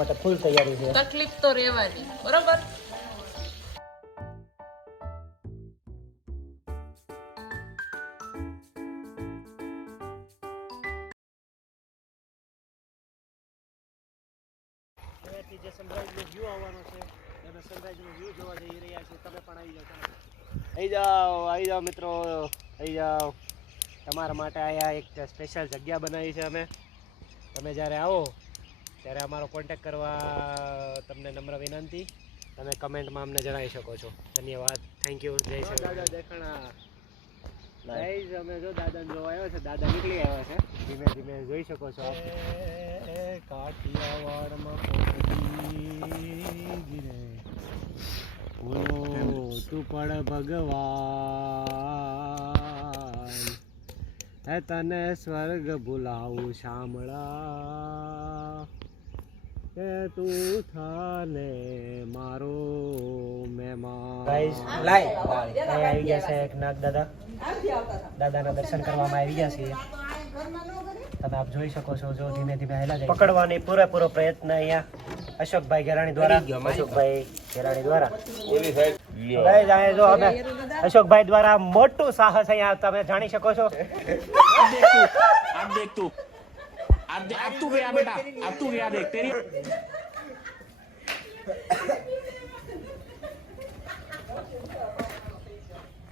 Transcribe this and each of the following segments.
માટે ફૂલ તૈયારી છે. તકલીફ તો રહેવાની બરોબર? જે સનરાઈઝનો વ્યૂ આવવાનો છે અને સનરાઈઝનો વ્યૂ જોવા જઈ રહ્યા છે તમે પણ આવી જાઓ આવી જાઓ આવી જાઓ મિત્રો આવી જાઓ. તમારા માટે અહીંયા એક સ્પેશિયલ જગ્યા બનાવી છે અમે. તમે જ્યારે આવો ત્યારે અમારો કોન્ટેક કરવા તમને નમ્ર વિનંતી. તમે કમેન્ટમાં અમને જણાવી શકો છો. ધન્યવાદ. થેન્ક યુ જય શ્રી દાદા દેખાણા. ગાઈઝ અમે જો દાદાને જોવા આવ્યો છે દાદા નીકળી આવ્યા છે. ધીમે ધીમે જોઈ શકો છો કાઠિયાવાડમાં તું પણ ભગવાન. હે તને સ્વર્ગ ભૂલાવું શામળા. કે તું થાને મારો મહેમાન. ગાઈસ લાઈ આવી ગયા છે એક નાગ દાદા. દાદાના દર્શન કરવામાં આવી ગયા છીએ તમે આપ જોઈ શકો છો જો ધીમે ધીમે હેલા જાય. પકડવાની પૂરેપૂરો પ્રયત્ન અહીંયા અશોકભાઈ ગેરાણી દ્વારા. અશોકભાઈ ગેરાણી દ્વારા. જો અમે અશોકભાઈ દ્વારા મોટું સાહસ અહીંયા તમે જાણી શકો છો. अब देख तू अब देख अब तू गया बेटा अब तू गया देख तेरी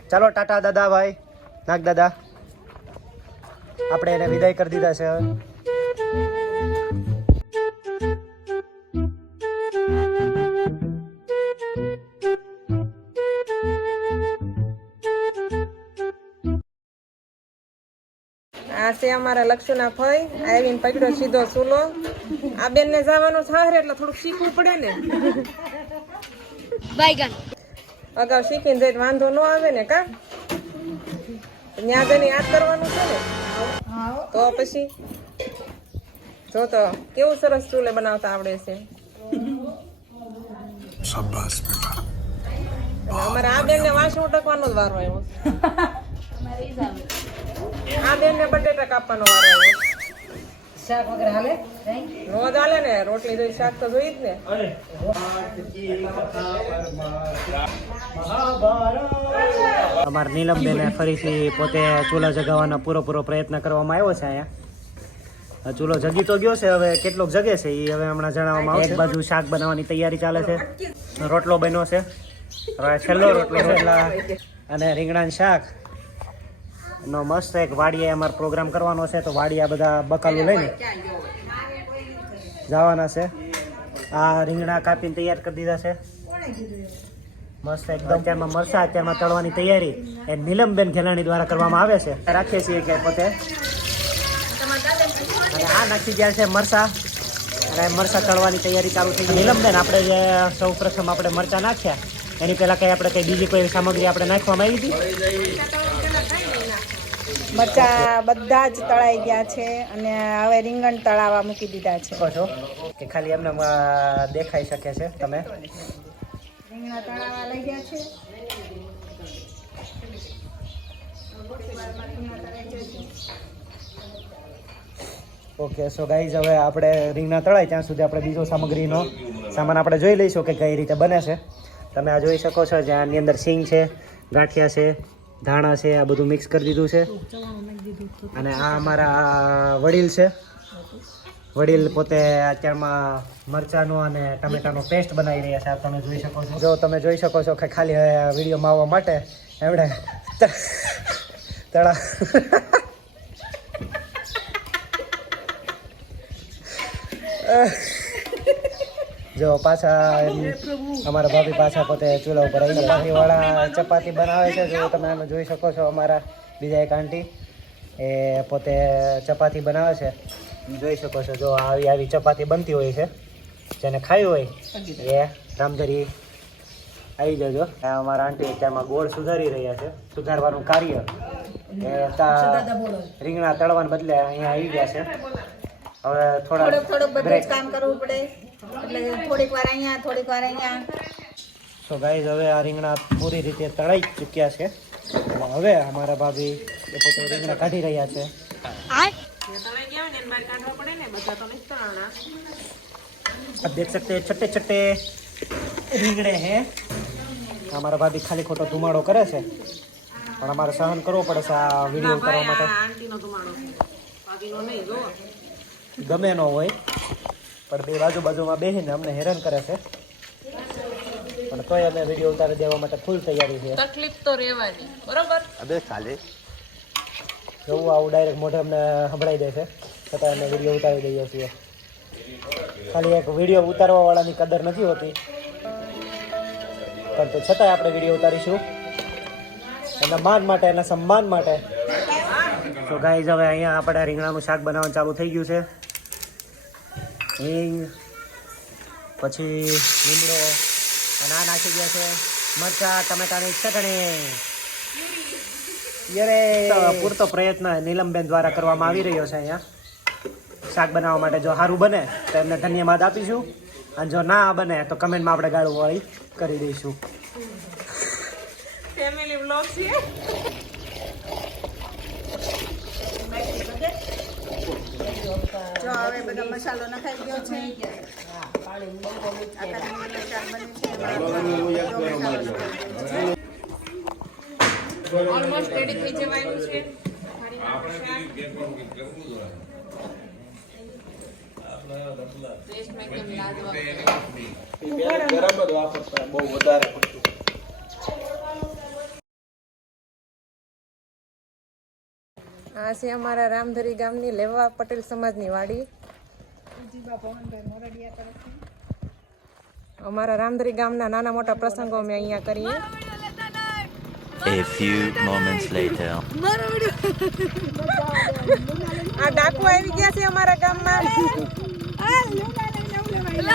ચાલો ટાટા દાદા ભાઈ નાગ દાદા આપણે એને વિદાય કરી દીધા છે હવે છે અમારા લક્ષુના ફઈ આવીને પકડ્યો સીધો ચૂલો. આ બેન ને જવાનું સાહરે એટલે થોડુંક શીખવું પડે ને. બાયગન. અગાઉ શીખીને જઈને વાંધો ન આવે ને કા? ત્યાં જઈને યાદ કરવાનું છે ને? તો પછી? જો તો કેવું સરસ ચૂલે બનાવતા આવડે છે. અને અમારે આ બેન ને વાસણ ઉટકવાનો જ વારો આવ્યો આ બેન ને બટેટા કાપવાનો વારો આવ્યો. શાક વગર હાલે? નો જ હાલે ને રોટલી જોઈ શાક તો જોઈ જ ને. અમારા નીલમબેને ફરીથી પોતે ચૂલા જગાવવાનો પૂરેપૂરો પ્રયત્ન કરવામાં આવ્યો છે અહીંયા. ચૂલો જગી તો ગયો છે હવે કેટલોક જગે છે એ હવે હમણાં જણાવવામાં આવશે. એક બાજુ શાક બનાવવાની તૈયારી ચાલે છે. રોટલો બન્યો છે. હવે છેલ્લો રોટલો એટલે અને રીંગણાનું શાક. નો મસ્ત એક વાડીએ અમારો પ્રોગ્રામ કરવાનો છે, તો વાડીએ બધા બકાલું લઈને જવાના છે. આ રીંગણા કાપીને તૈયાર કરી દીધા છે. મસ્ત એકદમ અત્યારમાં મરસા અત્યારમાં તળવાની તૈયારી. એ નીલમબેન ઘેલાણી દ્વારા કરવામાં આવે છે. રાખીએ છીએ કે પોતે. અને આ નાખી ગયા છે મરસા અને મરસા તળવાની તૈયારી ચાલુ થઈ ગઈ. નીલમબેન, આપણે જે સૌ પ્રથમ આપણે મરચા નાખ્યા, એની પહેલાં કંઈ આપણે કંઈ બીજી કોઈ સામગ્રી આપણે નાખવામાં આવી હતી? મરચા બધા જ તળાઈ ગયા છે અને હવે રીંગણ તળાવા મૂકી દીધા છે. છો? કે ખાલી એમને દેખાઈ શકે છે તમે? રીંગણા તળાવા લઈ ગયા છે. ઓકે સો ગાઈઝ હવે આપણે રીંગણા તળાય ત્યાં સુધી આપણે બીજો સામગ્રીનો સામાન આપણે જોઈ લઈશું કે કઈ રીતે બને છે. તમે આ જોઈ શકો છો જ્યાં આની અંદર સિંગ છે ગાંઠિયા છે ધાણા છે, આ બધું મિક્સ કરી દીધું છે. અને આ અમારા વડીલ છે. વડીલ પોતે અત્યારમાં મરચાંનો અને ટમેટાનો પેસ્ટ બનાવી રહ્યા છે. આ તમે જોઈ શકો છો. જો તમે જોઈ શકો છો કે ખાલી વિડીયોમાં આવવા માટે એમણે તળા તળા જો પાછા અમારા ભાભી પાછા પોતે ચૂલા ઉપર આવીને ચપાતી વાળા ચપાતી બનાવે છે જો તમે આમાં જોઈ શકો છો અમારા બીજા એક આંટી. એ પોતે ચપાતી બનાવે છે. જોઈ શકો છો જો આવી આવી ચપાતી બનતી હોય છે. જેને ખાવી હોય એ રામધરી આવી જજો અમારા આંટી અત્યારમાં ગોળ સુધારી રહ્યા છે સુધારવાનું કાર્ય. રીંગણા તળવાને બદલે અહીંયા આવી ગયા છે. હવે થોડુંક થોડા થોડુંક બધું બ્રેક જ કામ કરવું પડે એટલે થોડીક વાર અહીંયા થોડીક વાર અહીંયા સો ગાઈઝ હવે આ રીંગણા પૂરી રીતે તળાઈ ચૂક્યા છે અને હવે અમારા ભાભી એ પોતે રીંગણા કાઢી રહ્યા છે જે તળાઈ ગયા હોય ને એને બહાર કાઢવા પડે ને બધા તો નથી તળાણા आप देख सकते हैं छट्टे छट्टे રીંગણે હે અમારા ભાભી ખાલી ખોટો ધુમાડો કરે છે પણ અમારે સહન કરવો પડે છે આ વિડીયો ઉતારવા માટે આંટીનો ધુમાડો છે ભાભીનો નહીં જો ગમે ન હોય પણ બે બાજુ બાજુમાં બેસીને અમને હેરાન કરે છે. પણ તોય અમે વીડિયો ઉતારી દેવા માટે ફૂલ તૈયારી છે. તકલીફ તો રહેવાની બરોબર? જવું આવું ડાયરેક્ટ મોઢે અમને સંભળાઈ દે છે. છતાં અમે વીડિયો ઉતારી દઈએ છીએ. ખાલી એક વીડિયો ઉતારવા વાળાની કદર નથી હોતી. પણ તો છતાંય આપણે વીડિયો ઉતારીશું. એના માન માટે એના સન્માન માટે તો ગાઈઝ હવે અહીંયા આપણે રીંગણાનું શાક બનાવવાનું ચાલુ થઈ ગયું છે. હિંગ પછી લીમડો અને આ નાખી ગયા છે. મરચા ટમેટાની ચટણી. યરે પૂરતો પ્રયત્ન નીલમબેન દ્વારા કરવામાં આવી રહ્યો છે અહીંયા. શાક બનાવવા માટે જો સારું બને તો એમને ધન્યવાદ આપીશું. અને જો ના બને તો કમેન્ટમાં આપણે ગાળું વાળી કરી દઈશું. ફેમિલી બ્લોગ છે. જો હવે બધો મસાલો નખાઈ ગયો છે. આખા રીંગણનું શાક બન્યું છે. ઓલમોસ્ટ રેડી થઈ જવાનું છે ટેસ્ટમાં એકદમ લાજવાબ આ છે અમારા રામધરી ગામની લેવા પટેલ સમાજની વાડી. અમારા રામધરી ગામના નાના મોટા પ્રસંગો અમે અહીંયા કરીએ. A few moments later. આ ડાકુ આવી ગયા છે અમારા ગામમાં.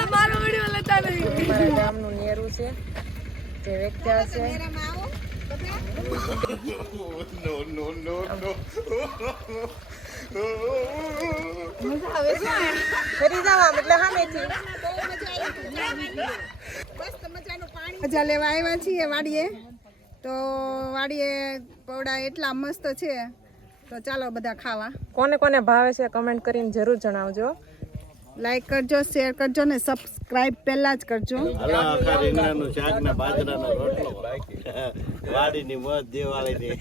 અમારા ગામનું નેરું છે. જવા એટલે સામેથી મજા લેવા આવ્યા છીએ વાડીએ. તો વાડીએ પૌડા એટલા મસ્ત છે. તો ચાલો બધા ખાવા. કોને કોને ભાવે છે કમેન્ટ કરીને જરૂર જણાવજો. લાઈક કરજો શેર કરજો ને સબસ્ક્રાઇબ પહેલા જ કરજો. હાલો આખા રીંગણાનું શાક ને બાજરાનો રોટલો. વાડીની મોજ દિવાળીની.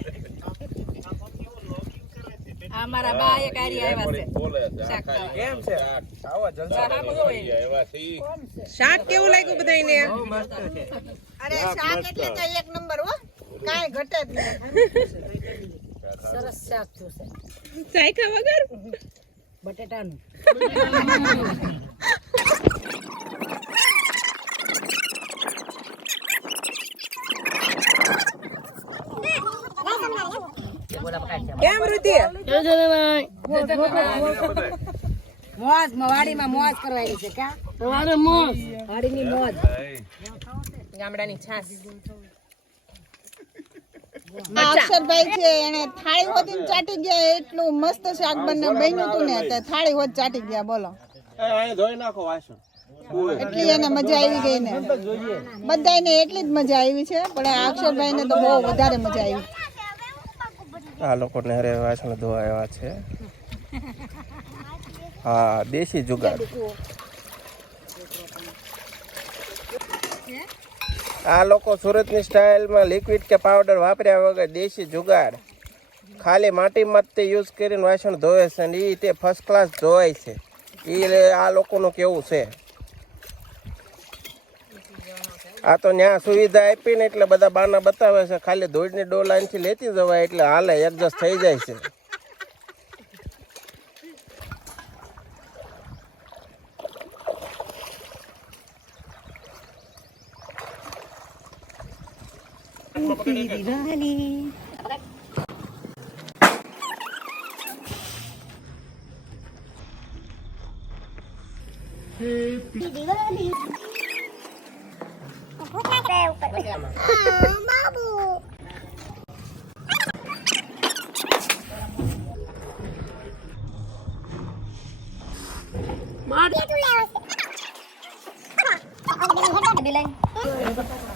શાક કેવું લાગ્યું બધાને અરે શાક એટલે તો એક નંબર હો. કાંઈ ઘટે જ નહીં. સરસ શાક થયું છે. ચાખ્યા વગર? બટેટાનું. કેમ મોજ વાડીમાં મોજ કરવાની છે કા? વાડીની મોજ. ગામડાની છાસ. અક્ષરભાઈ છે એને થાળી હોતી ચાટી ગયા એટલું મસ્ત શાક બને બન્યું હતું ને તે થાળી હોત ચાટી ગયા બોલો. ધોઈ નાખો વાસણ. એટલી એને મજા આવી ગઈ ને. બધાને એટલી જ મજા આવી છે પણ આ અક્ષરભાઈ ને તો બહુ વધારે મજા આવી. આ લોકોને હરે વાસણ ધોવા આવ્યા છે. હા દેશી જુગાડ આ લોકો સુરતની સ્ટાઇલમાં લિક્વિડ કે પાવડર વાપર્યા વગર દેશી જુગાડ ખાલી માટીમાં જ યુઝ કરીને વાસણ ધોવે છે અને એ તે ફર્સ્ટ ક્લાસ ધોવાય છે. એ આ લોકોનું કેવું છે? આ તો ત્યાં સુવિધા આપીને એટલે બધા બાના બતાવે છે, ખાલી ધોળની ડોલ અહીંથી લેતી જવાય એટલે હાલે એડજસ્ટ થઈ જાય છે. Happy Diwali! Happy Diwali! Babu! Mari. Dia tu lah. Bila.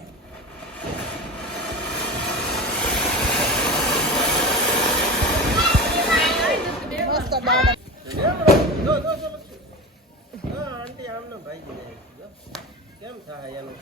કેમ થાય એનું